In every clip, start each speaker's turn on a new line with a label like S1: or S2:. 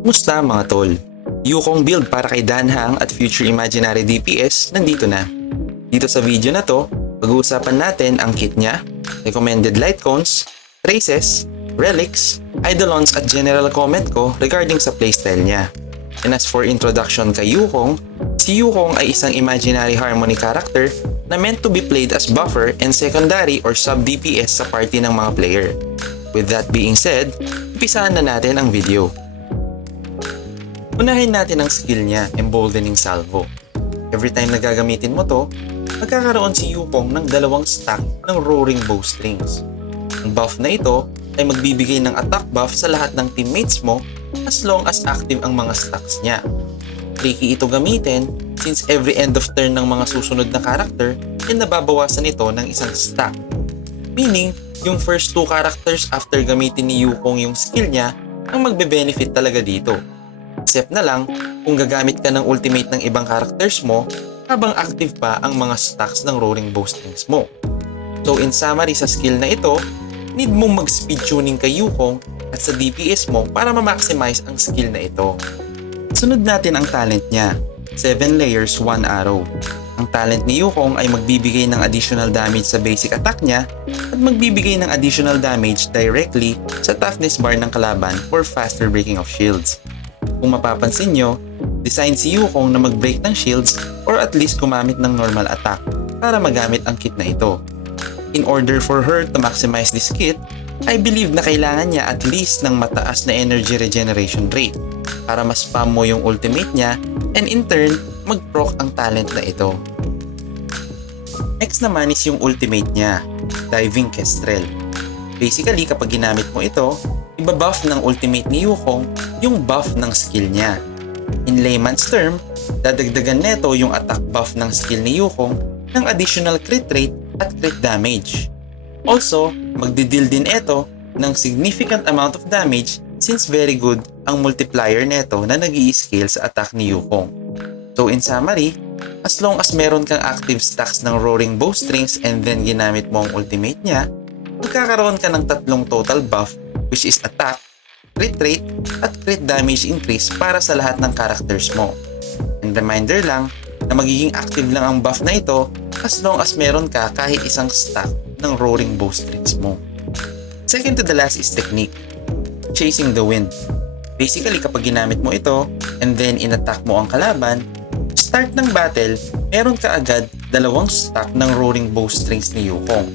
S1: Musta mga tol? Yukong build para kay Danhang at future imaginary DPS nandito na. Dito sa video na to, pag-uusapan natin ang kit niya, recommended light cones, traces, relics, eidolons at general comment ko regarding sa playstyle niya. And as for introduction kay Yukong, si Yukong ay isang imaginary harmony character na meant to be played as buffer and secondary or sub DPS sa party ng mga player. With that being said, umpisahan na natin ang video. Unahin natin ang skill niya, Emboldening Salvo. Every time na gagamitin mo to, magkakaroon si Yukong ng dalawang stack ng Roaring Bowstrings. Ang buff na ito ay magbibigay ng attack buff sa lahat ng teammates mo as long as active ang mga stacks niya. Tricky ito gamitin since every end of turn ng mga susunod na character ay nababawasan ito ng isang stack. Meaning, yung first two characters after gamitin ni Yukong yung skill niya ang magbe-benefit talaga dito. Except na lang kung gagamit ka ng ultimate ng ibang characters mo habang active pa ang mga stacks ng Roaring Bowstrings mo. So in summary sa skill na ito, need mong mag-speed tuning kay Yukong at sa DPS mo para ma-maximize ang skill na ito. Sunod natin ang talent niya, 7 layers 1 arrow. Ang talent ni Yukong ay magbibigay ng additional damage sa basic attack niya at magbibigay ng additional damage directly sa toughness bar ng kalaban for faster breaking of shields. Kung mapapansin nyo, design si Yukong na mag-break ng shields or at least gumamit ng normal attack para magamit ang kit na ito. In order for her to maximize this kit, I believe na kailangan niya at least ng mataas na energy regeneration rate para mas spam mo yung ultimate niya and in turn, mag-proc ang talent na ito. Next naman is yung ultimate niya, Diving Kestrel. Basically, kapag ginamit mo ito, ibabuff ng ultimate ni Yukong yung buff ng skill niya. In layman's term, dadagdagan neto yung attack buff ng skill ni Yukong ng additional crit rate at crit damage. Also, magdidil din ito ng significant amount of damage since very good ang multiplier neto na nag scale sa attack ni Yukong. So in summary, as long as meron kang active stacks ng Roaring Bowstrings and then ginamit mo ang ultimate niya, magkakaroon ka ng tatlong total buff which is attack, crit rate, at crit damage increase para sa lahat ng characters mo. And reminder lang na magiging active lang ang buff na ito as long as meron ka kahit isang stack ng Roaring Bowstrings mo. Second to the last is technique, chasing the wind. Basically kapag ginamit mo ito and then in-attack mo ang kalaban, start ng battle, meron ka agad dalawang stack ng Roaring Bowstrings ni Yukong.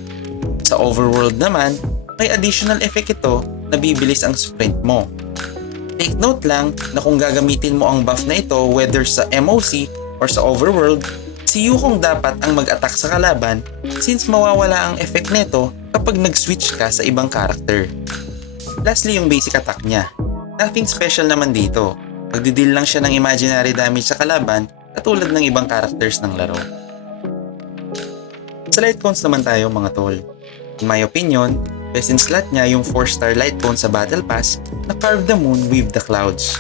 S1: Sa overworld naman, may additional effect ito na bibilis ang sprint mo. Take note lang na kung gagamitin mo ang buff na ito whether sa MOC or sa overworld, si Yukong dapat ang mag-attack sa kalaban since mawawala ang effect nito kapag nag-switch ka sa ibang character. Lastly yung basic attack niya. Nothing special naman dito. Magdidil lang siya ng imaginary damage sa kalaban katulad ng ibang characters ng laro. Sa light cones naman tayo mga tol. In my opinion, best in slot niya yung 4-star light cone sa Battle Pass na Carve the Moon with the Clouds.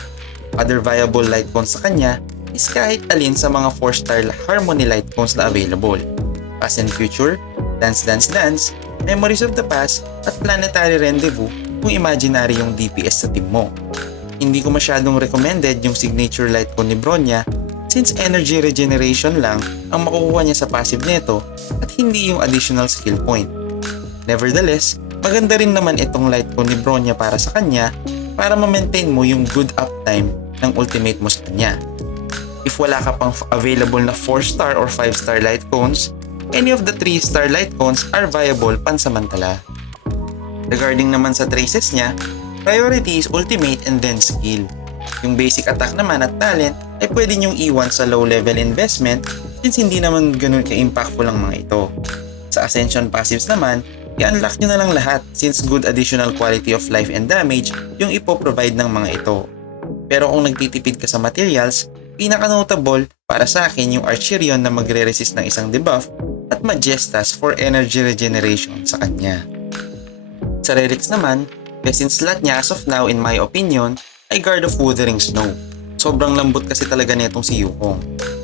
S1: Other viable light cones sa kanya is kahit alin sa mga 4-star Harmony light cones na available. Past and Future, Dance Dance Dance, Memories of the Past, at Planetary Rendezvous kung imaginary yung DPS sa team mo. Hindi ko masyadong recommended yung signature light cone ni Bronya since energy regeneration lang ang makukuha niya sa passive nito at hindi yung additional skill point. Nevertheless, maganda rin naman itong light cone ni Bronya para sa kanya para ma-maintain mo yung good uptime ng ultimate mo sa kanya. If wala ka pang available na 4-star or 5-star light cones, any of the 3-star light cones are viable pansamantala. Regarding naman sa traces niya, priority is ultimate and then skill. Yung basic attack naman at talent ay pwede niyong iwan sa low level investment since hindi naman ganun ka-impactful ang mga ito. Sa Ascension passives naman, i-unlock nyo na lang lahat since good additional quality of life and damage yung ipoprovide ng mga ito. Pero kung nagtitipid ka sa materials, pinaka-notable para sa akin yung Archerion na magre-resist ng isang debuff at Majestas for energy regeneration sa kanya. Sa relics naman, best in slot niya as of now in my opinion ay Guard of Wuthering Snow. Sobrang lambot kasi talaga nitong si Yukong.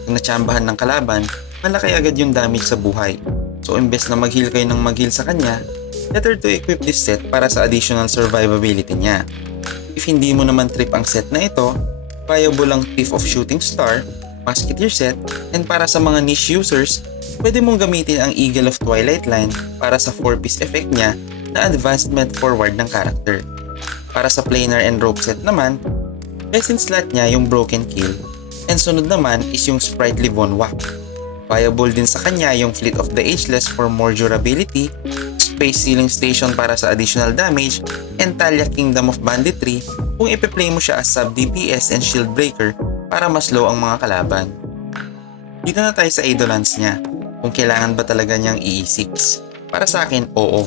S1: Kung natsambahan ng kalaban, malaki agad yung damage sa buhay. So imbes na mag-heal kayo ng mag-heal sa kanya, better to equip this set para sa additional survivability niya. if hindi mo naman trip ang set na ito, viable ang Thief of Shooting Star, Musketeer set, and para sa mga niche users, pwede mong gamitin ang Eagle of Twilight line para sa 4-piece effect niya na advancement forward ng character. Para sa planar and rope set naman, best in slot niya yung Broken Kill, and sunod naman is yung Sprightly Von Whack. Viable din sa kanya yung Fleet of the Ageless for more durability, Space Sealing Station para sa additional damage, and Talia Kingdom of Banditry kung ipe-play mo siya as sub DPS and shield breaker para mas low ang mga kalaban. Dito na tayo sa Eidolance niya, kung kailangan ba talaga niyang i-E6. Para sa akin, oo.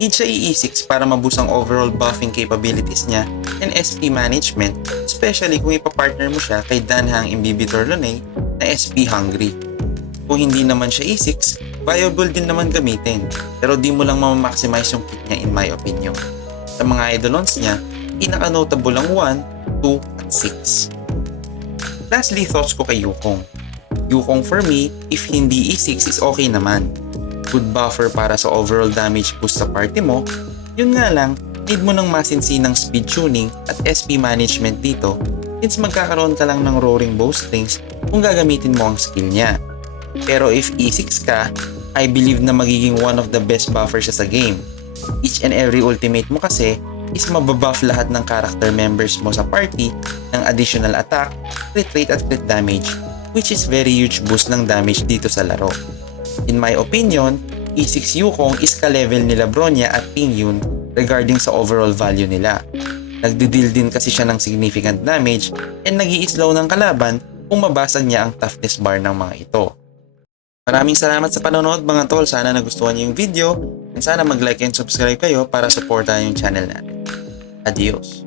S1: Need siya i-E6 para mabus ang overall buffing capabilities niya and SP management, especially kung ipapartner mo siya kay Danhang Imbibitor Lunay na SP hungry. Kung hindi naman siya E6, viable din naman gamitin, pero di mo lang mamamaximize yung kit niya in my opinion. Sa mga idolons niya, pinaka-notable ang 1, 2, at 6. Lastly, thoughts ko kay Yukong. Yukong for me, if hindi E6 is okay naman. Good buffer para sa overall damage boost sa party mo, yun nga lang, need mo ng masinsinang speed tuning at SP management dito since magkakaroon ka lang ng roaring bowstrings kung gagamitin mo ang skill niya. Pero if E6 ka, I believe na magiging one of the best buffers siya sa game. Each and every ultimate mo kasi is mababuff lahat ng character members mo sa party ng additional attack, crit rate at crit damage which is very huge boost ng damage dito sa laro. In my opinion, E6 Yukong is ka-level nila Bronya at Ping Yun regarding sa overall value nila. Nagdi-deal din kasi siya ng significant damage and nag slow ng kalaban kung mabasag niya ang toughness bar ng mga ito. Maraming salamat sa panonood mga tol. Sana nagustuhan niyo yung video and sana mag-like and subscribe kayo para supportahan yung channel natin. Adios!